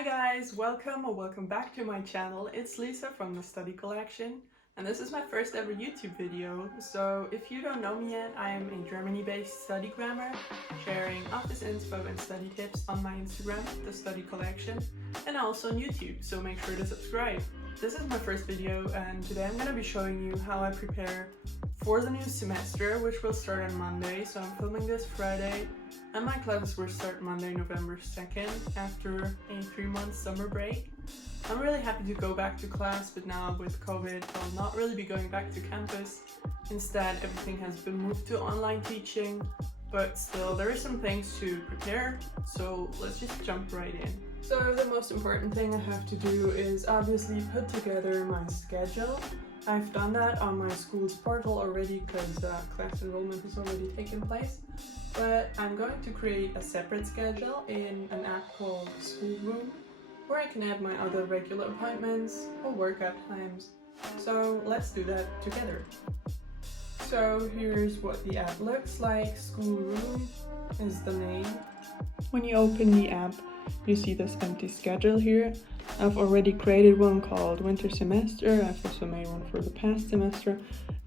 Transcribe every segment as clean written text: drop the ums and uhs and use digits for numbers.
Hi guys, welcome or welcome back to my channel. It's Lisa from the Study Collection and this is my first ever YouTube video. So if you don't know me yet, I am a Germany-based study grammar, sharing office inspo and study tips on my Instagram, the Study Collection, and also on YouTube, so make sure to subscribe. This is my first video and today I'm going to be showing you how I prepare for the new semester, which will start on Monday. So I'm filming this Friday and my classes will start Monday, November 2nd after a 3-month summer break. I'm really happy to go back to class, but now with COVID I'll not really be going back to campus. Instead, everything has been moved to online teaching, but still there are some things to prepare, so let's just jump right in. So the most important thing I have to do is obviously put together my schedule. I've done that on my school's portal already because class enrollment has already taken place, but I'm going to create a separate schedule in an app called Schoolroom where I can add my other regular appointments or workout times. So let's do that together. So here's what the app looks like. Schoolroom is the name. When you open the app, you see this empty schedule here. I've already created one called Winter Semester. I've also made one for the past semester.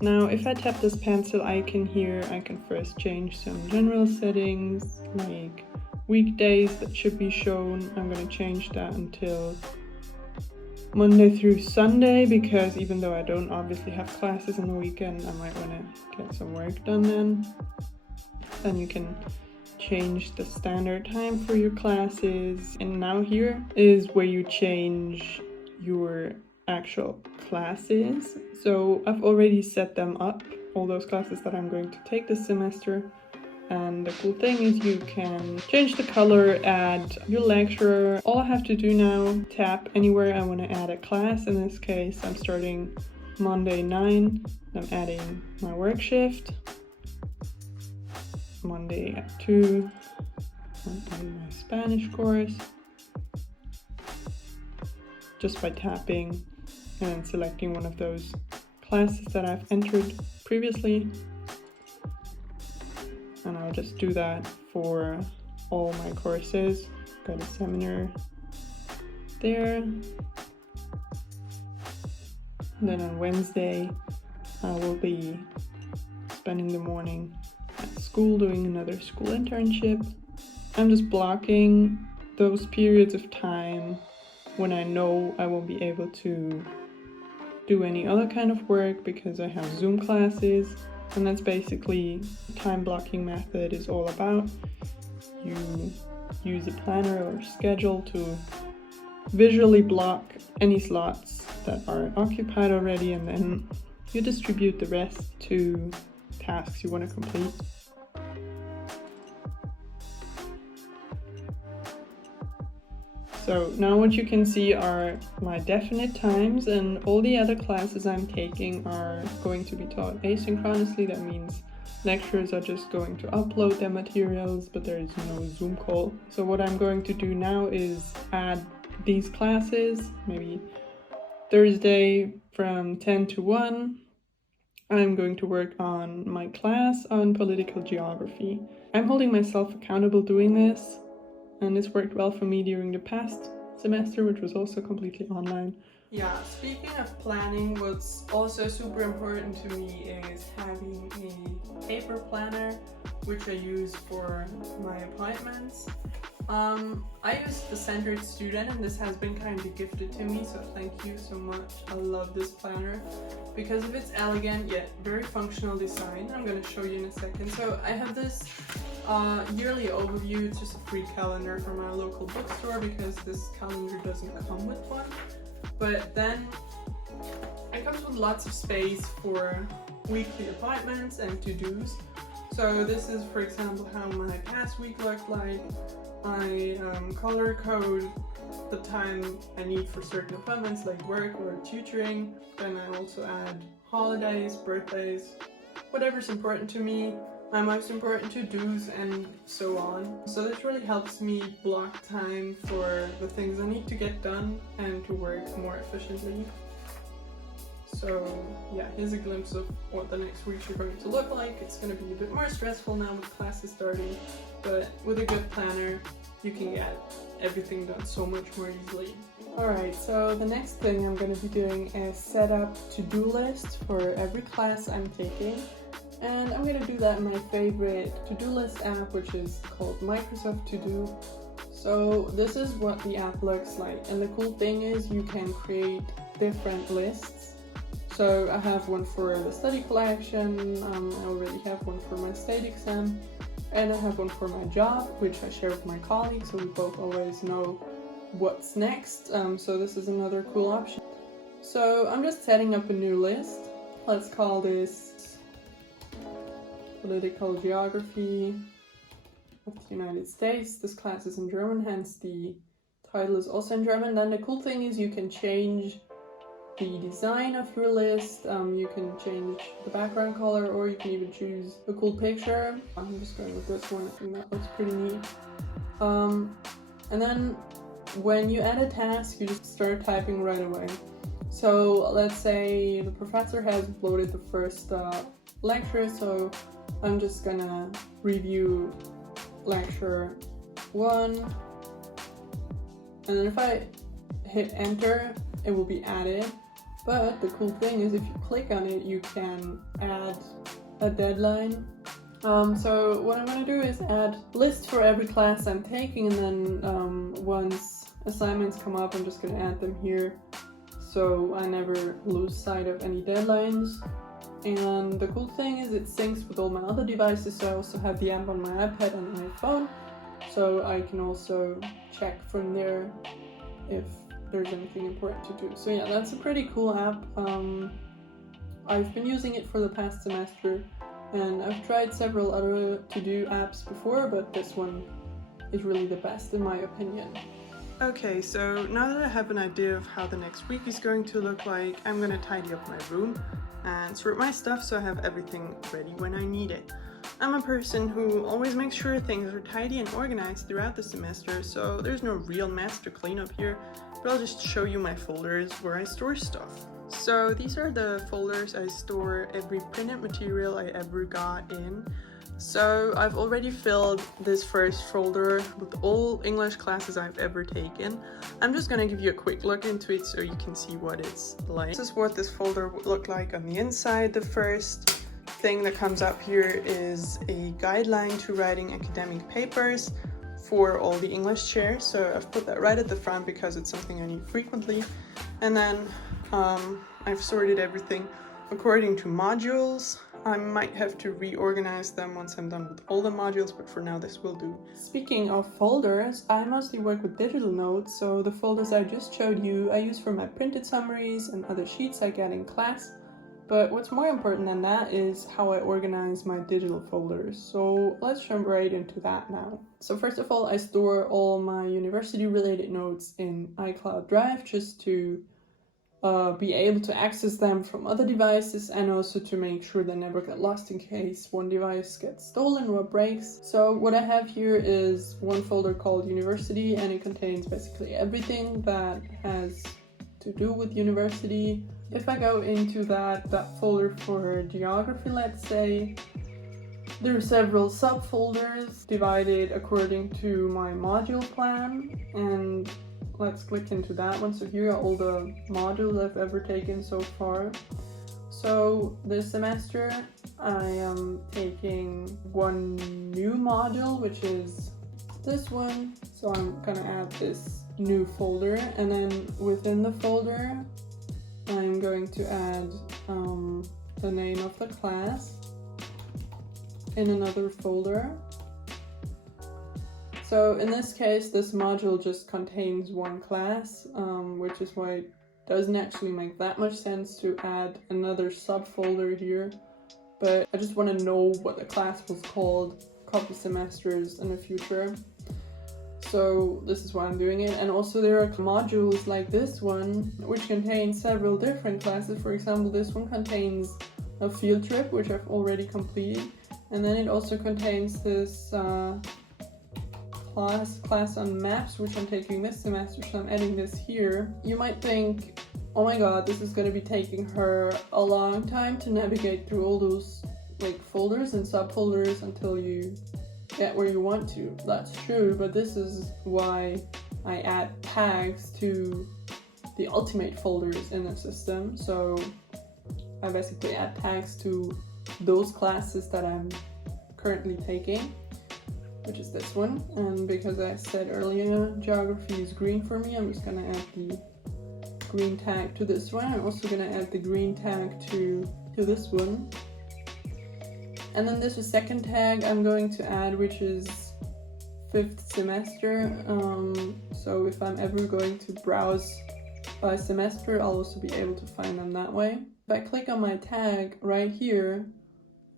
Now, if I tap this pencil icon here, I can first change some general settings, like weekdays that should be shown. I'm going to change that until Monday through Sunday, because even though I don't obviously have classes on the weekend, I might want to get some work done then. Then you can change the standard time for your classes, and now here is where you change your actual classes. So I've already set them up, all those classes that I'm going to take this semester, and the cool thing is you can change the color, add your lecturer. All I have to do now, tap anywhere I want to add a class. In this case I'm starting Monday 9, I'm adding my work shift. Monday at 2, I'm adding my Spanish course, just by tapping and selecting one of those classes that I've entered previously. And I'll just do that for all my courses. Got a seminar there. And then on Wednesday, I will be spending the morning at school doing another school internship. I'm just blocking those periods of time when I know I won't be able to do any other kind of work because I have Zoom classes, and that's basically the time blocking method is all about. You use a planner or schedule to visually block any slots that are occupied already, and then you distribute the rest to tasks you want to complete. So now what you can see are my definite times, and all the other classes I'm taking are going to be taught asynchronously. That means lecturers are just going to upload their materials, but there is no Zoom call. So what I'm going to do now is add these classes, maybe Thursday from 10 to 1. I'm going to work on my class on political geography. I'm holding myself accountable doing this, and it's worked well for me during the past semester, which was also completely online. Yeah, speaking of planning, what's also super important to me is having a paper planner, which I use for my appointments. I use the Centered Student, and this has been kind of gifted to me, so thank you so much. I love this planner because of its elegant yet very functional design. I'm going to show you in a second. So I have this yearly overview. It's just a free calendar from our local bookstore because this calendar doesn't come with one. But then it comes with lots of space for weekly appointments and to-dos. So this is, for example, how my past week looked like. I color code the time I need for certain appointments like work or tutoring. Then I also add holidays, birthdays, whatever's important to me, my most important to-dos, and so on. So this really helps me block time for the things I need to get done and to work more efficiently. So yeah, here's a glimpse of what the next weeks are going to look like. It's going to be a bit more stressful now with classes starting, but with a good planner, you can get everything done so much more easily. Alright, so the next thing I'm going to be doing is set up to-do lists for every class I'm taking. And I'm going to do that in my favorite to-do list app, which is called Microsoft To Do. So this is what the app looks like. And the cool thing is you can create different lists. So I have one for the study collection, I already have one for my state exam, and I have one for my job, which I share with my colleagues, so we both always know what's next. So this is another cool option. So I'm just setting up a new list. Let's call this Political Geography of the United States. This class is in German, hence the title is also in German. Then the cool thing is you can change the design of your list, you can change the background color, or you can even choose a cool picture. I'm just going with this one, I think that looks pretty neat. And then when you add a task, you just start typing right away. So let's say the professor has uploaded the first lecture, so I'm just gonna review lecture 1, and then if I hit enter, it will be added. But the cool thing is if you click on it, you can add a deadline. So what I'm going to do is add list for every class I'm taking, and then once assignments come up, I'm just going to add them here so I never lose sight of any deadlines. And the cool thing is it syncs with all my other devices, so I also have the app on my iPad and my phone, so I can also check from there if there's anything important to do. So yeah, that's a pretty cool app. I've been using it for the past semester, and I've tried several other to-do apps before, but this one is really the best in my opinion. Okay, so now that I have an idea of how the next week is going to look like, I'm gonna tidy up my room and sort my stuff so I have everything ready when I need it. I'm a person who always makes sure things are tidy and organized throughout the semester, so there's no real mess to clean up here, but I'll just show you my folders where I store stuff. So these are the folders I store every printed material I ever got in. So I've already filled this first folder with all English classes I've ever taken. I'm just gonna give you a quick look into it so you can see what it's like. This is what this folder would look like on the inside. The first thing that comes up here is a guideline to writing academic papers for all the English chairs. So I've put that right at the front because it's something I need frequently. And then I've sorted everything according to modules. I might have to reorganize them once I'm done with all the modules, but for now this will do. Speaking of folders, I mostly work with digital notes, so the folders I just showed you I use for my printed summaries and other sheets I get in class. But what's more important than that is how I organize my digital folders. So let's jump right into that now. So first of all, I store all my university related notes in iCloud Drive just to be able to access them from other devices, and also to make sure they never get lost in case one device gets stolen or breaks. So what I have here is one folder called University, and it contains basically everything that has to do with university. If I go into that folder for geography, let's say, there are several subfolders divided according to my module plan, and let's click into that one. So here are all the modules I've ever taken so far. So this semester I am taking one new module, which is this one. So I'm gonna add this new folder, and then within the folder I'm going to add the name of the class in another folder. So in this case, this module just contains one class, which is why it doesn't actually make that much sense to add another subfolder here. But I just want to know what the class was called a couple semesters in the future. So this is why I'm doing it. And also there are modules like this one, which contain several different classes. For example, this one contains a field trip, which I've already completed. And then it also contains this class on maps, which I'm taking this semester, so I'm adding this here. You might think, oh my god, this is going to be taking her a long time to navigate through all those like folders and subfolders until you get where you want to. That's true, but this is why I add tags to the ultimate folders in the system. So I basically add tags to those classes that I'm currently taking, which is this one. And because I said earlier geography is green for me, I'm just gonna add the green tag to this one. I'm also gonna add the green tag to this one. And then there's a second tag I'm going to add, which is 5th semester. So if I'm ever going to browse by semester, I'll also be able to find them that way. If I click on my tag right here,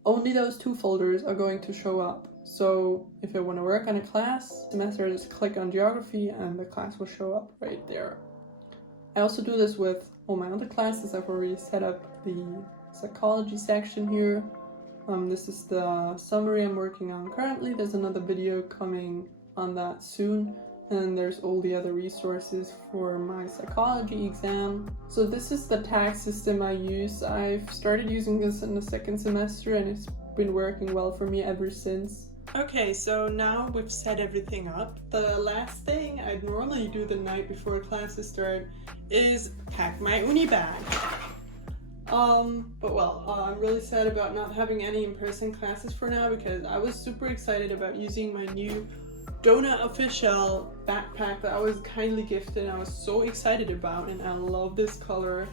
only those 2 folders are going to show up. So if I want to work on a class semester, I just click on geography and the class will show up right there. I also do this with all my other classes. I've already set up the psychology section here. This is the summary I'm working on currently. There's another video coming on that soon. And there's all the other resources for my psychology exam. So this is the tag system I use. I've started using this in the 2nd semester and it's been working well for me ever since. Okay, so now we've set everything up. The last thing I'd normally do the night before classes start is pack my uni bag. I'm really sad about not having any in-person classes for now because I was super excited about using my new Donut official backpack that I was kindly gifted and I was so excited about, and I love this color.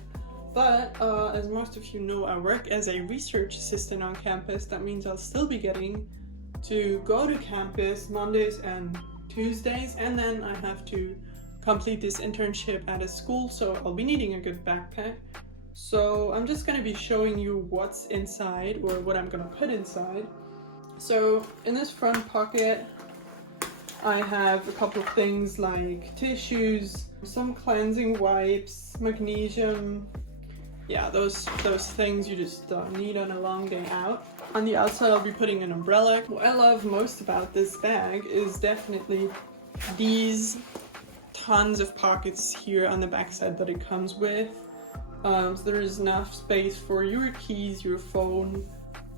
But as most of you know, I work as a research assistant on campus. That means I'll still be getting to go to campus Mondays and Tuesdays, and then I have to complete this internship at a school, so I'll be needing a good backpack. So I'm just going to be showing you what's inside, or what I'm going to put inside. So in this front pocket I have a couple of things like tissues, some cleansing wipes, magnesium. Yeah, those things you just need on a long day out. On the outside I'll be putting an umbrella. What I love most about this bag is definitely these tons of pockets here on the backside that it comes with. So there is enough space for your keys, your phone,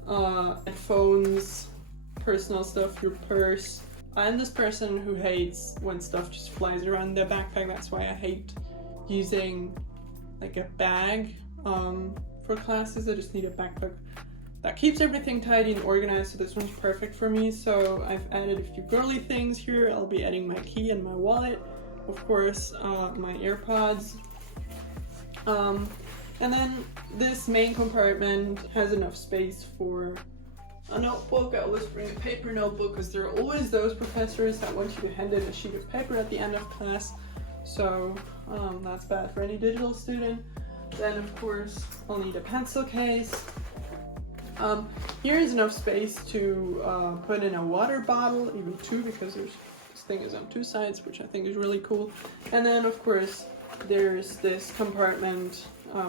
headphones, personal stuff, your purse. I'm this person who hates when stuff just flies around their backpack. That's why I hate using like a bag for classes. I just need a backpack that keeps everything tidy and organized, so this one's perfect for me. So I've added a few girly things here. I'll be adding my key and my wallet, of course, my AirPods. And then this main compartment has enough space for a notebook. I always bring a paper notebook because there are always those professors that want you to hand in a sheet of paper at the end of class. So that's bad for any digital student. Then of course I'll need a pencil case. Here is enough space to put in a water bottle, even 2, because this thing is on 2 sides, which I think is really cool. And then of course there's this compartment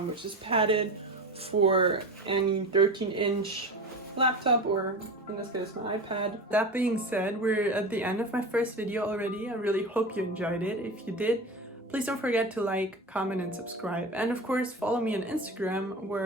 which is padded for any 13-inch laptop, or in this case my iPad. That being said, we're at the end of my first video already. I really hope you enjoyed it. If you did, please don't forget to like, comment and subscribe, and of course follow me on Instagram, where